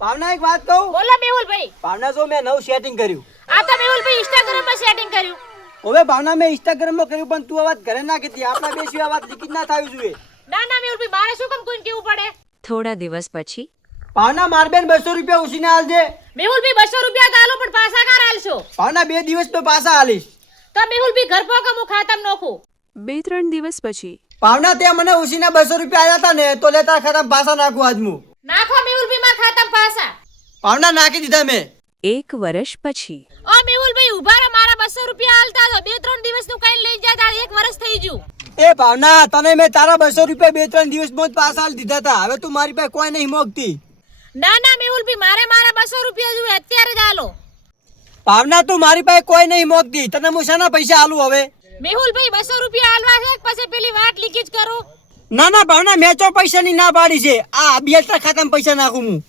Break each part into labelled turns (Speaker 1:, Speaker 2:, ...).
Speaker 1: ભાવના એક વાત કહું?
Speaker 2: બોલો મેહુલભાઈ.
Speaker 1: ભાવના જો મેં નવું સેટિંગ કર્યું.
Speaker 2: આ તો મેહુલભાઈ ઇન્સ્ટાગ્રામ પર સેટિંગ કર્યું.
Speaker 1: હવે ભાવના મેં ઇન્સ્ટાગ્રામ માં કર્યું પણ તું આ વાત ઘરે ના કીધી. આપણા બે સિવાય આ વાત લીકેજ ના થવી જોઈએ.
Speaker 2: ના ના મેહુલભાઈ મારે શું કામ કોઈને કેવું પડે?
Speaker 3: થોડા દિવસ પછી
Speaker 1: ભાવના માર બેન 200 રૂપિયા ઉછીને આલજે.
Speaker 2: મેહુલભાઈ 200 રૂપિયા તો આલો પણ પાછા કાર આલશો?
Speaker 1: ભાવના 2 દિવસ તો પાછા આલીશ.
Speaker 2: તો મેહુલભાઈ ઘર પોકા હું ખાતામાં નોખું.
Speaker 3: 2-3 દિવસ પછી
Speaker 1: ભાવના તે મને ઉછીના 200 રૂપિયા આલ્યા હતા ને તો લેતા ખાતા પાછા નાખું આજ હું.
Speaker 2: નાખો મેહુલભાઈ મારા ખાતામાં પાછા.
Speaker 1: ભાવના નાખી દીધા મેં.
Speaker 3: 1 વર્ષ પછી
Speaker 2: ઓ મેહુલભાઈ ઉભા રહો, મારા 200 રૂપિયા આલતા દો. 2-3 દિવસનું કઈ લઈ જતા 1 વર્ષ થઈ ગયું.
Speaker 1: એ ભાવના તને મેં તારા 200 રૂપિયા 2-3 દિવસમાં જ પાછા આલી દીધા હતા. હવે તું મારી પાસે કોઈ નહીં મોગતી.
Speaker 2: ના ના મેહુલભાઈ મારે મારા 200 રૂપિયા જોઈએ અત્યારે જ આલો.
Speaker 1: ભાવના તું મારી પાસે કોઈ નહીં મોગતી. તને હું શાના પૈસા આલું હવે?
Speaker 2: મેહુલભાઈ 200 રૂપિયા આલવા છે પછી પેલી વાત લીકેજ કરો.
Speaker 1: ના ના ભાવના મેં તો પૈસાની ના પાડી છે. આ અભિયાત્રા ખાતામાં પૈસા નાખું હું.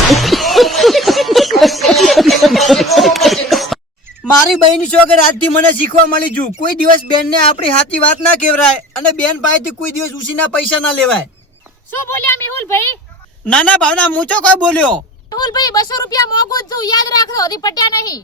Speaker 1: મારી બહેની છોકરી આજથી મને શીખવા મળી જુ કોઈ દિવસ બેન ને આપણી સાચી વાત ના કહેવાય અને બેન પાસેથી કોઈ દિવસ ઉસીના પૈસા ના લેવાય.
Speaker 2: શું બોલ્યા મેહુલભાઈ?
Speaker 1: ના ના ભાવના હું તો કોઈ બોલ્યો.
Speaker 2: મેહુલભાઈ 200 રૂપિયા મોંઘું જ છું, યાદ રાખજો, હજી પટ્યા નહીં.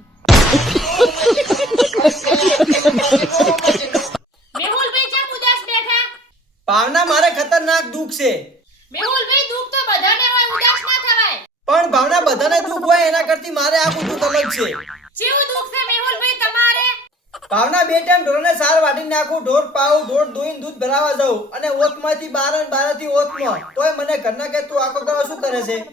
Speaker 2: મેહુલભાઈ ચા ઉદાસ બેઠા?
Speaker 1: ભાવના મારે ખતરનાક દુઃખ છે.
Speaker 2: મેહુલભાઈ દુઃખ તો બધાને હોય, ઉદાસ ના થવાય.
Speaker 1: પણ ભાવના બધાને દુઃખ હોય એના કરતી મારે આખું દુઃખ અલગ છે.
Speaker 2: કેવું દુઃખ છે મેહુલભાઈ તમારે?
Speaker 1: ભાવના 2 ટાઈમ ઢોરને સાર વાટી નાખું, ઢોર પાઉં, ઢોર દોઈને દૂધ ભરાવા જાઉં અને ઓતમાંથી 12 અને 12 થી ઓતમાં તોય મને ઘરના કે તું આખો દાડો શું કરે છે?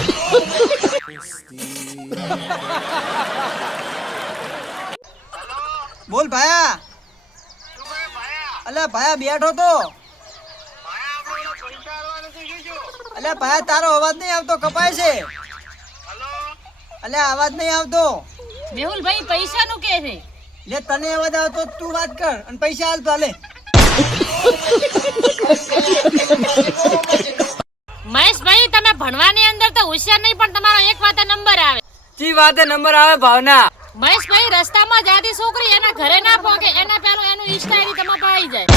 Speaker 1: બોલ ભાયા. અલ્યા ભાયા બેઠો તો. અલ્યા ભાયા તારો અવાજ નહીં આવતો, કપાય છે. અલ્યા અવાજ નહીં આવતો.
Speaker 2: મેહુલભાઈ પૈસાનું કે છે?
Speaker 1: લે તને અવાજ આવતો તું વાત કર અને પૈસા હાલ તો હાલે.
Speaker 2: મહેશભાઈ તમે ભણવાની અંદર તો હોશિયાર નહીં પણ તમારો એક વાતે નંબર આવે.
Speaker 1: જી વાતે નંબર આવે ભાવના.
Speaker 2: મહેશભાઈ રસ્તામાં જાતી છોકરી એના ઘરે ના પહોંચે એના પહેલો એનું ઇન્સ્ટા આઈડી તમારે પાઈ જાય.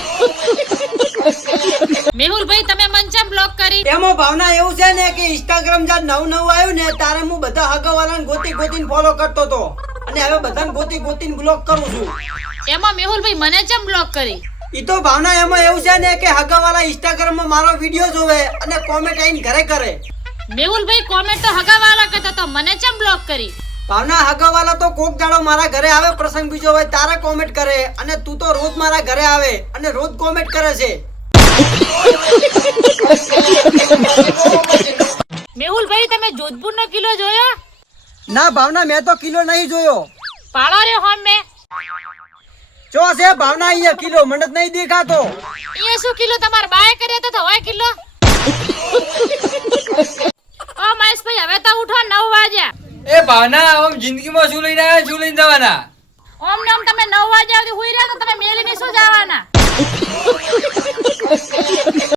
Speaker 2: મેહુલભાઈ તમે મંચમ બ્લોક કરી?
Speaker 1: એમાં ભાવના એવું છે ને કે ઇન્સ્ટાગ્રામ જ્યાં નવું આવ્યું ને તારે હું બધા હગાવાળાને ગોતીને ફોલો કરતો હતો અને હવે બધાને ગોતીને બ્લોક કરું છું.
Speaker 2: એમાં મેહુલભાઈ મને ચમ બ્લોક કરી?
Speaker 1: ઈ તો ભાવના એમાં એવું છે ને કે હગાવાળા ઇન્સ્ટાગ્રામ માં મારો વિડિયો જોવે અને કોમેન્ટ આઈને ઘરે કરે.
Speaker 2: મેહુલભાઈ કોમેન્ટ તો હગાવાલા કરતા તો મને ચમ બ્લોક કરી?
Speaker 1: ભાવના હગાવાળા તો કોક દાડો મારા ઘરે આવે, પ્રસંગ બીજો હોય તારે કોમેન્ટ કરે અને તું તો રોજ મારા ઘરે આવે અને રોજ કોમેન્ટ કરે છે.
Speaker 2: મેહુલભાઈ તમે જોધપુરનો કિલ્લો જોયો?
Speaker 1: ના ભાવના મેં તો કિલ્લો નહીં જોયો.
Speaker 2: પાળો રે હોમ મે
Speaker 1: જો છે ભાવના અહીંયા કિલ્લો મને જ નહીં દેખાતો.
Speaker 2: અહીંયા શું કિલ્લો તમાર બાય કર્યો તો હોય કિલ્લો? ઓ મહેશભાઈ હવે તો ઉઠો 9 વાગ્યા.
Speaker 4: એ ભાવના આમ જિંદગીમાં શું લઈને આવ્યા, શું લઈને જવાના?
Speaker 2: ઓમ નામ તમે 9 વાગ્યા સુધી હુઈ રહ્યા તો તમે મેલીને શું જવાના?